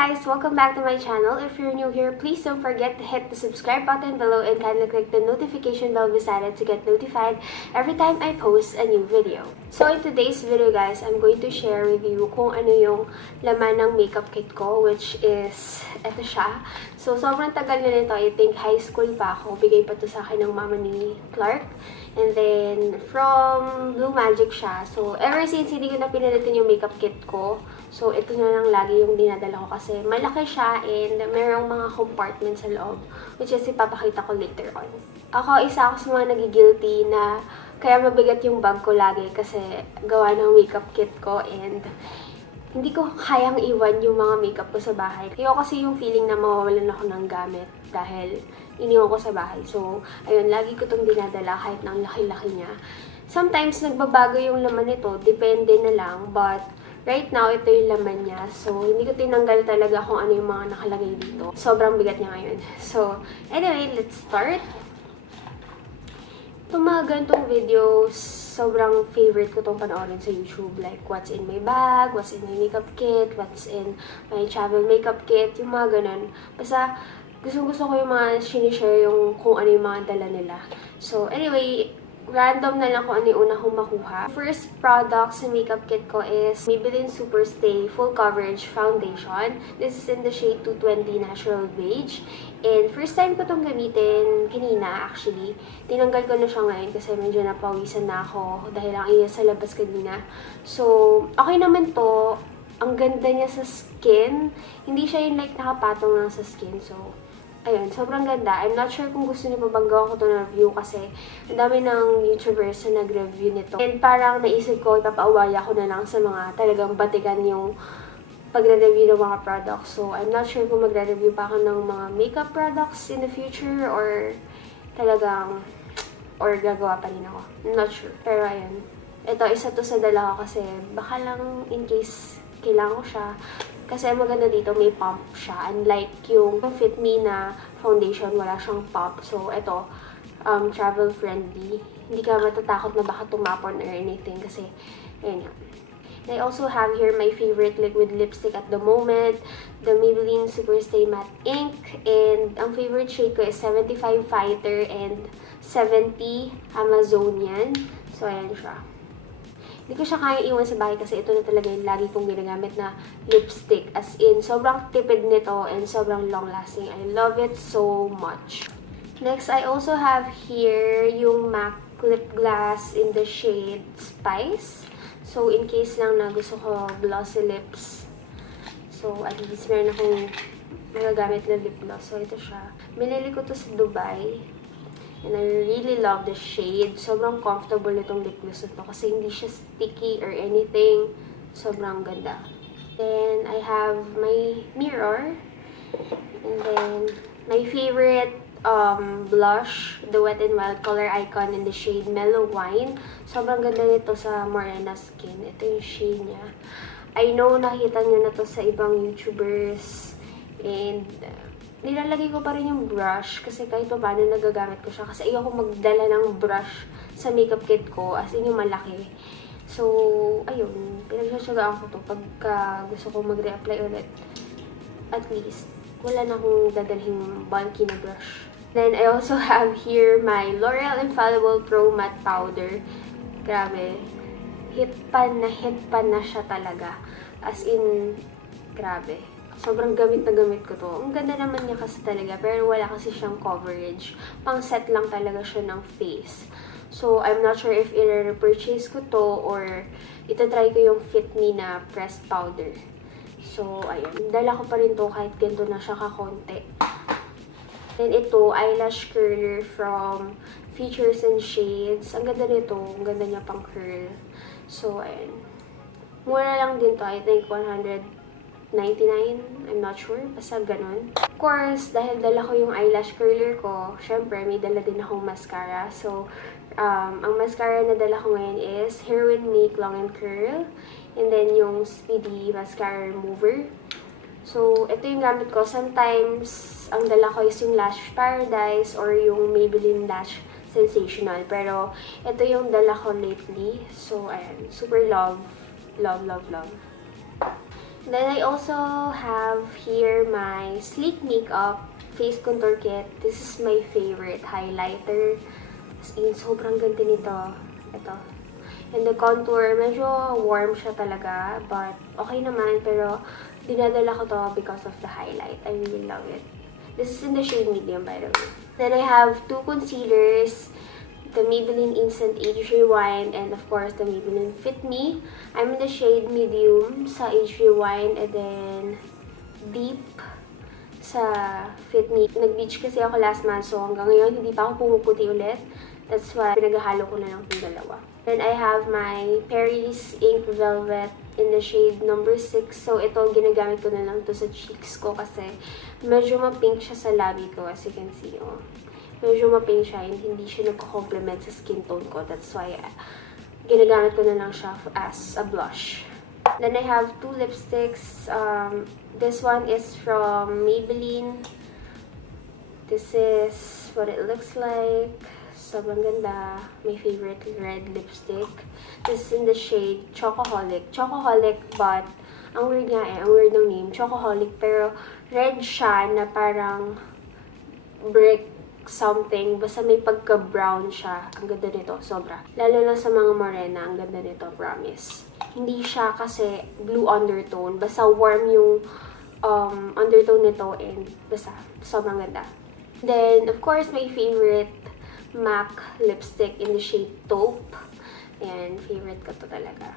guys! Welcome back to my channel. If you're new here, please don't forget to hit the subscribe button below and kindly click the notification bell beside it to get notified every time I post a new video. So in today's video guys, I'm going to share with you kung ano yung laman ng makeup kit ko, which is, eto siya. So sobrang tagal na nito, I think high school pa ako. Bigay pa to sa akin ng mama ni Clark. And then, from Blue Magic siya. So, ever since hindi ko na pinalitan yung makeup kit ko, so, ito na lang lagi yung dinadala ko kasi malaki siya and mayroong mga compartments sa loob, which is ipapakita ko later on. Ako, isa ako sa mga nagigilty na kaya mabigat yung bag ko lagi kasi gawa ng makeup kit ko and hindi ko kayang iwan yung mga makeup ko sa bahay. Ayoko kasi yung feeling na mawawalan ako ng gamit dahil iniwan ko sa bahay. So, ayun, lagi ko itong dinadala kahit nang laki-laki niya. Sometimes, nagbabago yung laman nito. Depende na lang. But, right now, ito yung laman niya. So, hindi ko tinanggal talaga kung ano yung mga nakalagay dito. Sobrang bigat niya ngayon. So, anyway, let's start. Itong mga ganitong videos, sobrang favorite ko itong panoorin sa YouTube. Like, what's in my bag, what's in my makeup kit, what's in my travel makeup kit, yung mga ganun. Basta, gusto ko yung mga sinishare yung kung ano yung mga dala nila. So, anyway, random na lang kung ano yung una kong makuha. First product sa makeup kit ko is Maybelline Superstay Full Coverage Foundation. This is in the shade 220 Natural Beige. And first time ko itong gamitin kanina actually. Tinanggal ko na siya ngayon kasi medyo napawisan na ako dahil ang iya sa labas kanina. So, okay naman to. Ang ganda niya sa skin. Hindi siya yung like nakapatong lang sa skin. So, ayun, sobrang ganda. I'm not sure kung gusto niyo pa bang gawa ko ito na review kasi ang dami ng YouTubers na nag-review nito. And parang naisip ko, ipapaawaya ko na lang sa mga talagang batikan yung pagre-review ng mga products. So, I'm not sure kung magre-review pa ako ng mga makeup products in the future or talagang, or gagawa pa rin ako. I'm not sure. Pero ayun, ito, isa to sa dala ko kasi baka lang in case kailangan ko siya. Kasi maganda dito, may pump siya. Unlike yung Fit Me na foundation, wala siyang pump. So, ito, travel-friendly. Hindi ka matatakot na baka tumapon or anything. Kasi, ayun nga. I also have here my favorite liquid lipstick at the moment. The Maybelline Superstay Matte Ink. And ang favorite shade ko is 75 Fighter and 70 Amazonian. So, ayan siya. Hindi ko siya kaya iwan sa bahay kasi ito na talaga yung lagi kong ginagamit na lipstick. As in, sobrang tipid nito and sobrang long-lasting. I love it so much. Next, I also have here yung MAC lip gloss in the shade Spice. So, in case lang na gusto ko glossy lips. So, at least meron akong nagagamit na lip gloss. So, ito siya. Binili ko to sa Dubai. And I really love the shade. Sobrang comfortable itong lip gloss na to kasi hindi siya sticky or anything. Sobrang ganda. Then, I have my mirror. And then, my favorite blush, the Wet n Wild Color Icon in the shade Mellow Wine. Sobrang ganda nito sa morena skin. Ito yung shade niya. I know nakita niyo na to sa ibang YouTubers. And, nilalagay ko pa rin yung brush kasi kahit pa paano nagagamit ko siya kasi ayoko magdala ng brush sa makeup kit ko as in yung malaki. So, ayun, pinagsasagaan ko to pagka gusto ko mag-reapply ulit. At least, wala na akong dadalhing bulky na brush. Then, I also have here my L'Oreal Infallible Pro Matte Powder. Grabe, hit pan na siya talaga. As in, grabe. Sobrang gamit na gamit ko to. Ang ganda naman niya kasi talaga, pero wala kasi siyang coverage. Pang set lang talaga siya ng face. So, I'm not sure if i-repurchase ko to or itatry ko yung Fit Me na pressed powder. So, ayun. Dala ko pa rin to kahit ganito na siya kakonti. Then ito, eyelash curler from Features and Shades. Ang ganda nito. Ang ganda niya pang curl. So, ayun. Mura lang din to. I think 199, I'm not sure, basta ganun. Of course, dahil dala ko yung eyelash curler ko, syempre, may dala din akong mascara. So, ang mascara na dala ko ngayon is Heroin Make Long and Curl. And then, yung Speedy Mascara Remover. So, ito yung gamit ko. Sometimes, ang dala ko is yung Lash Paradise or yung Maybelline Lash Sensational. Pero, ito yung dala ko lately. So, ayan. Super love. Love, love, love. Then I also have here my Sleek Makeup Face Contour Kit. This is my favorite highlighter. As in, sobrang ganda nito. Ito. And the contour, medyo warm siya talaga. But okay naman, pero dinadala ko to because of the highlight. I really love it. This is in the shade medium, by the way. Then I have two concealers. The Maybelline Instant Age Rewind and of course the Maybelline Fit Me. I'm in the shade medium sa Age Rewind and then deep sa Fit Me. Nag-beach kasi ako last month, so hanggang ngayon hindi pa ako pumuputi ulit. That's why pinaghalo ko na lang itong dalawa. Then I have my Paris Ink Velvet in the shade number 6. So ito, ginagamit ko na lang to sa cheeks ko kasi medyo ma-pink siya sa labi ko, as you can see. Oh. Medyo ma-pink siya and hindi siya nagko-complement sa skin tone ko. That's why ginagamit ko na lang siya as a blush. Then I have two lipsticks. This one is from Maybelline. This is what it looks like. Sobrang ganda. My favorite red lipstick. This is in the shade Chocoholic. Chocoholic, but ang weird nga ang weird ng name. Chocoholic, pero red siya na parang brick something. Basta may pagka-brown siya. Ang ganda nito, sobra. Lalo na sa mga morena, ang ganda nito, promise. Hindi siya kasi blue undertone. Basta warm yung undertone nito and basta sobrang ganda. Then, of course, my favorite MAC lipstick in the shade Taupe. Ayan, favorite ko to talaga.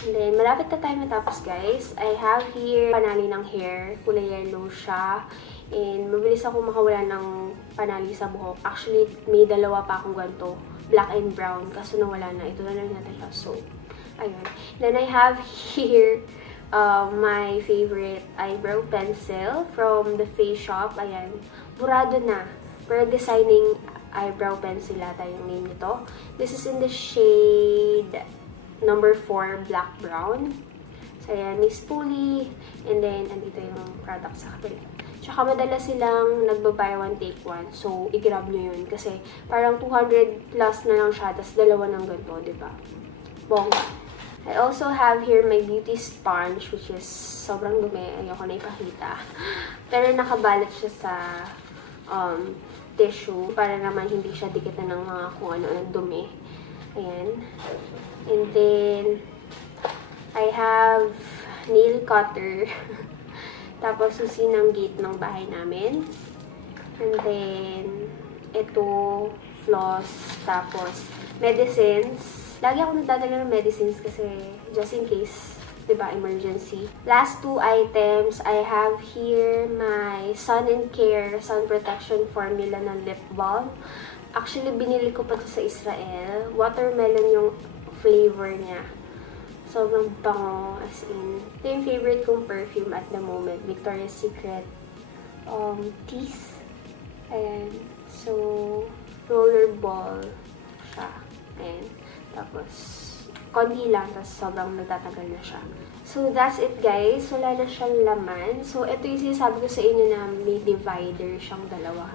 And then, malapit na tayo matapos, guys. I have here panali ng hair. Kulay yellow siya. And mabilis ako makawala ng panali sa buhok. Actually, may dalawa pa akong ganito. Black and brown. Kaso nawala na. Ito na lang natin siya. So, ayun. Then I have here my favorite eyebrow pencil from the Face Shop. Ayan. Burado na. Pero designing eyebrow pencil ata yung name nito. This is in the shade number 4, black brown. So, ayan. May spoolie. And then, andito yung product sa kabila. Tsaka madalas silang nagba-buy one, take one. So, i-grab nyo yun. Kasi parang 200 plus na lang siya. Tapos dalawa ng ganito, diba? Bongga. I also have here my beauty sponge, which is sobrang dumi. Ayoko na ipakita. Pero nakabalot siya sa tissue. Para naman hindi siya dikitan ng mga kung ano ng dumi. Ayan. And then, I have nail cutter. Tapos, susi ng gate ng bahay namin. And then, ito, floss. Tapos, medicines. Lagi ako nagdadala ng medicines kasi just in case, diba, emergency. Last two items, I have here my Sun & Care Sun Protection Formula na lip balm. Actually, binili ko pa ito sa Israel. Watermelon yung flavor niya. Sobrang bango, as in. Ito yung favorite kong perfume at the moment. Victoria's Secret Tease. Ayan. So, rollerball siya. Ayan. Tapos, konti lang. Tapos, sobrang nagtatagal na siya. So, that's it, guys. Wala na siyang laman. So, ito yung sinasabi ko sa inyo na may divider siyang dalawa.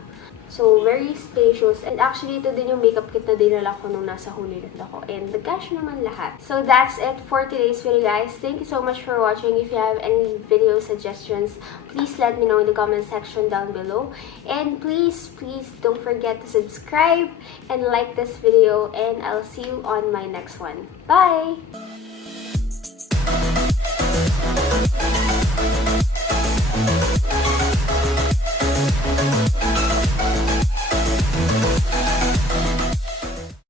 So, very spacious. And actually, ito din yung makeup kit na dinala ko nung nasa Holyland ako. And nag-cash naman lahat. So, that's it for today's video, guys. Thank you so much for watching. If you have any video suggestions, please let me know in the comment section down below. And please don't forget to subscribe and like this video. And I'll see you on my next one. Bye!